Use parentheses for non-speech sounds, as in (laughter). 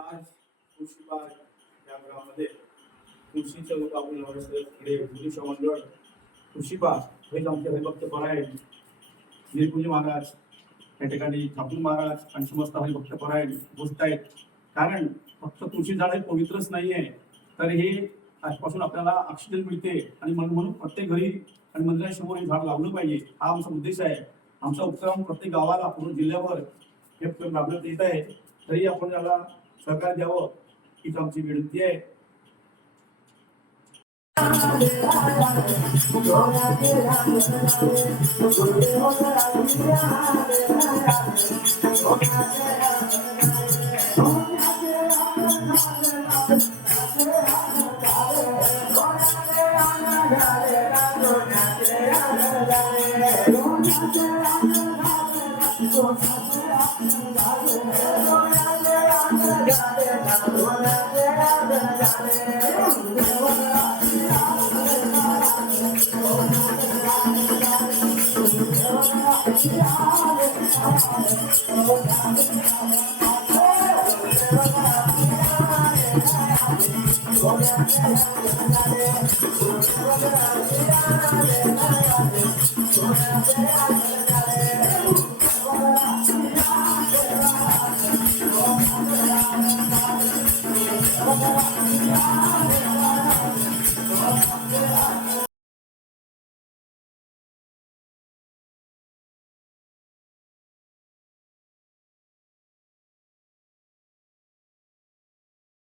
आज कृषीबाग या गावामध्ये कृषीचं लोक आपण पुढे कृषी मंडळ कृषीबाग हेच आमचे हरिभक्त परायण. निरकुंजी महाराज या ठिकाणी छापून महाराज आणि समस्त हरिभक्त परायण गोष्ट आहेत कारण फक्त तुळशी झाड हे पवित्रच आहे तर हे आजपासून आपल्याला ऑक्सिजन मिळते आणि म्हणून म्हणून प्रत्येक घरी आणि मंदिरासमोर हे झाड लावलं पाहिजे. हा आमचा उद्देश आहे. आमचा उपक्रम प्रत्येक गावाला पूर्ण जिल्ह्यावर हे उपक्रम राबवण्यात येत आहे. तरी आपण याला सहकार द्यावं हीच आमची विनंती आहे. (laughs) Oh,